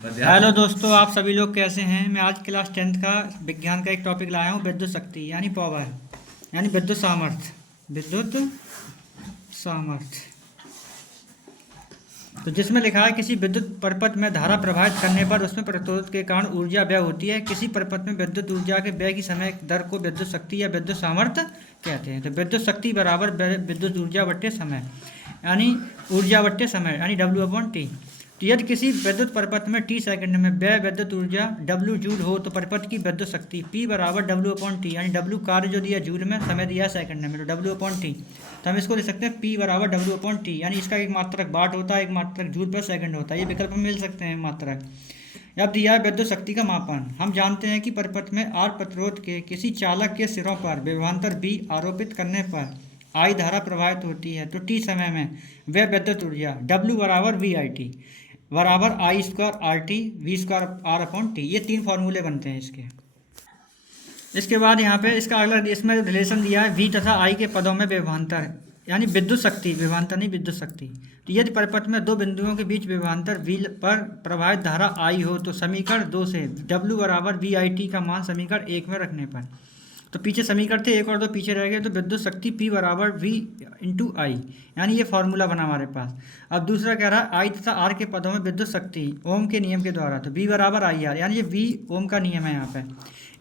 Hello दोस्तों, आप सभी लोग कैसे हैं। मैं आज क्लास 10th का विज्ञान का एक टॉपिक लाया हूँ, विद्युत शक्ति यानी पावर, यानी विद्युत सामर्थ्य। विद्युत सामर्थ्य तो जिसमें लिखा है किसी विद्युत परिपथ में धारा प्रवाहित करने पर उसमें प्रतिरोध के कारण ऊर्जा व्यय होती है। किसी परिपथ में विद्युत ऊर्जा के व्यय की समय दर को विद्युत शक्ति या विद्युत सामर्थ्य कहते हैं। तो विद्युत शक्ति बराबर विद्युत ऊर्जा बट्टे समय, यानी ऊर्जा बट्टे समय, यानी W/T। तो यदि किसी विद्युत परिपथ में t सेकंड में व्यय विद्युत ऊर्जा W जूल हो तो परिपथ की विद्युत शक्ति P बराबर W/T, यानी W कार्य जो दिया जूल में, समय दिया सेकंड में, तो W/T। तो हम इसको लिख सकते हैं P बराबर W/T, यानी इसका एक मात्रक वाट होता है, एक मात्रक जूल पर सेकंड होता है। ये विकल्प में मिल सकते हैं मात्रक। अब दिया है विद्युत शक्ति का मापन। हम जानते हैं कि परिपथ में R प्रतिरोध के किसी चालक के सिरों पर विभवांतर V आरोपित करने पर I धारा प्रवाहित होती है। तो t समय में वह विद्युत ऊर्जा W बराबर VIT बराबर I² RT V² R/T। ये तीन फॉर्मूले बनते हैं इसके। इसके बाद यहाँ पे इसका अगला इसमें रिलेशन दिया है V तथा I के पदों में विभवांतर, यानी विद्युत शक्ति, विभवांतर नहीं विद्युत शक्ति। तो यदि परिपथ में दो बिंदुओं के बीच विभवांतर V पर प्रवाहित धारा I हो तो समीकरण 2 से W बराबर VIT का मान समीकरण 1 में रखने पर, तो पीछे समीकरण थे 1 और 2 पीछे रह गए, तो विद्युत शक्ति P बराबर V/I, यानी ये फॉर्मूला बना हमारे पास। अब दूसरा कह रहा है I तथा R के पदों में विद्युत शक्ति ओम के नियम के द्वारा, तो V बराबर IR, यानी ये V ओम का नियम है यहाँ पे,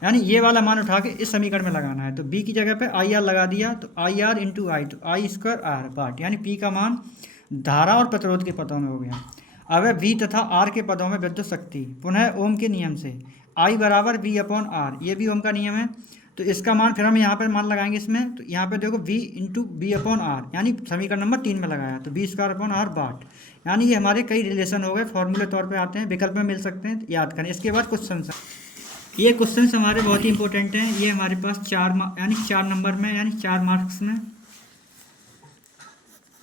यानी ये वाला मान उठा के इस समीकरण में लगाना है। तो B की जगह पे IR लगा दिया, तो IR/I, तो I² R वाट, यानी P का मान धारा और प्रतिरोध के पदों में हो गया। अब है V तथा R के पदों में विद्युत शक्ति, पुनः ओम के नियम से I बराबर V/R, ये भी ओम का नियम है। तो इसका मान फिर हम यहाँ पर मान लगाएंगे इसमें, तो यहाँ पे देखो V/V/R, यानी समीकरण नंबर 3 में लगाया, तो V²/R वाट, यानी ये हमारे कई रिलेशन हो गए, फॉर्मूले तौर पे आते हैं, विकल्प में मिल सकते हैं, तो याद करें। इसके बाद क्वेश्चन, ये क्वेश्चन हमारे बहुत ही इंपॉर्टेंट हैं। ये हमारे पास 4 नंबर में, यानी 4 मार्क्स में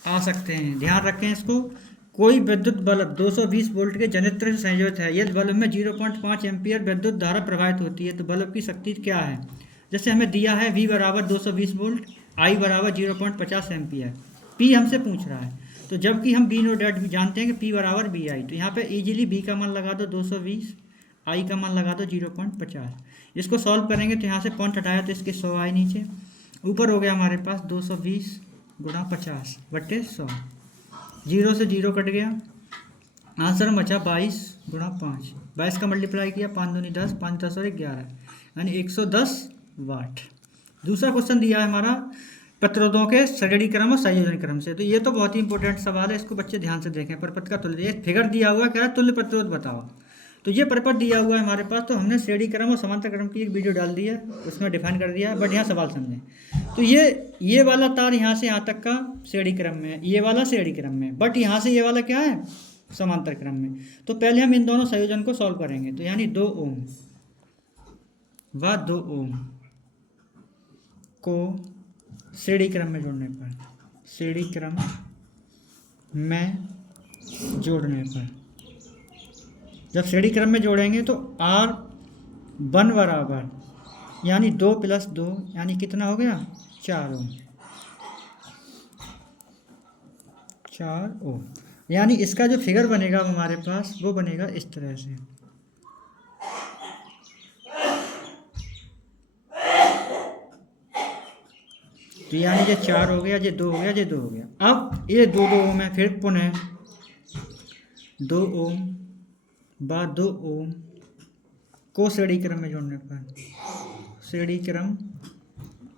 आ सकते हैं, ध्यान रखें इसको। कोई विद्युत बल्ब 220 वोल्ट के जनित्र से संयोजित है। यदि बल्ब में 0.5 एम्पीयर विद्युत धारा प्रवाहित होती है तो बल्ब की शक्ति क्या है। जैसे हमें दिया है V बराबर 220 वोल्ट, I बराबर 0.50 एम्पीयर, P हमसे पूछ रहा है। तो जबकि हम B नो डैट भी जानते हैं कि P बराबर VI, तो यहाँ पे इजीली B का मान लगा दो 220, I का मान लगा दो 0.50। इसको सॉल्व करेंगे तो यहाँ से पॉइंट हटाया तो इसके 100 आए नीचे, ऊपर हो गया हमारे पास 220 गुणा 50 बट्टे 100, 0 से 0 कट गया, आंसर में बचा 22 गुणा 5, 22 का मल्टीप्लाई किया, 5 दूनी 10, 5 10 और 11, यानी 110 वाट। दूसरा क्वेश्चन दिया है हमारा प्रतिरोधों के श्रेणी क्रम और संयोजन क्रम से। तो ये तो बहुत ही इंपॉर्टेंट सवाल है, इसको बच्चे ध्यान से देखें। परिपथ का तुल्य, एक फिगर दिया हुआ है, क्या है, तुल्य प्रतिरोध बताओ। तो ये परिपथ दिया हुआ है हमारे पास, तो हमने श्रेणी क्रम और समांतर क्रम की एक वीडियो डाल दी है, उसमें डिफाइन कर दिया है, बट यहाँ सवाल समझें। तो ये वाला तार यहाँ से यहाँ तक का श्रेणी क्रम में है, ये वाला श्रेणी क्रम में, बट यहाँ से ये वाला क्या है, समांतर क्रम में। तो पहले हम इन दोनों संयोजन को सॉल्व करेंगे, तो यानी 2 ओम व 2 ओम को श्रेणी क्रम में जोड़ने पर, श्रेणी क्रम में जोड़ने पर, जब श्रेणी क्रम में जोड़ेंगे तो R1 बराबर, यानी 2 + 2, यानी कितना हो गया, 4 ओम, 4 ओम। यानी इसका जो फिगर बनेगा हमारे पास वो बनेगा इस तरह से। तो यानी ये 4 हो गया, ये 2 हो गया, ये 2 हो गया। अब ये 2 ओम है, फिर पुनः 2 ओम व 2 ओम को श्रेणी क्रम में जोड़ने पर, श्रेणी क्रम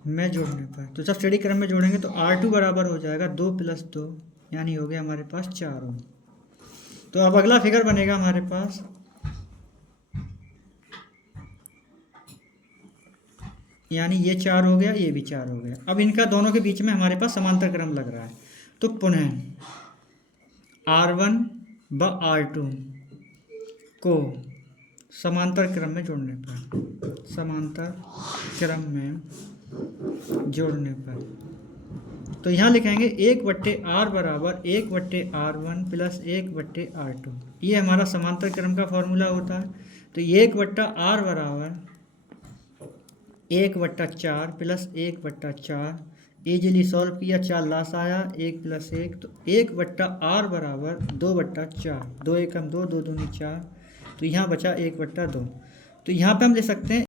में जोड़ने पर, तो जब श्रेणी क्रम में जोड़ेंगे तो R2 बराबर हो जाएगा 2 + 2, यानी हो गया हमारे पास 4 ओम। तो अब अगला फिगर बनेगा हमारे पास, यानी ये 4 हो गया, ये भी 4 हो गया। अब इनका दोनों के बीच में हमारे पास समांतर क्रम लग रहा है, तो पुनः R1 व R2 को समांतर क्रम में जोड़ने पर, समांतर क्रम में जोड़ने पर, तो यहाँ लिखेंगे 1/R बराबर 1/R1 + 1/R2। ये हमारा समांतर क्रम का फॉर्मूला होता है। तो 1/R बराबर 1/4 + 1/4, इजीली सॉल्व किया, 4 लास आया, 1 + 1, तो 1/R बराबर 2/4, 2 एकम 2, 2 दूनी 4, तो यहाँ बचा 1/2। तो यहाँ पे हम ले सकते हैं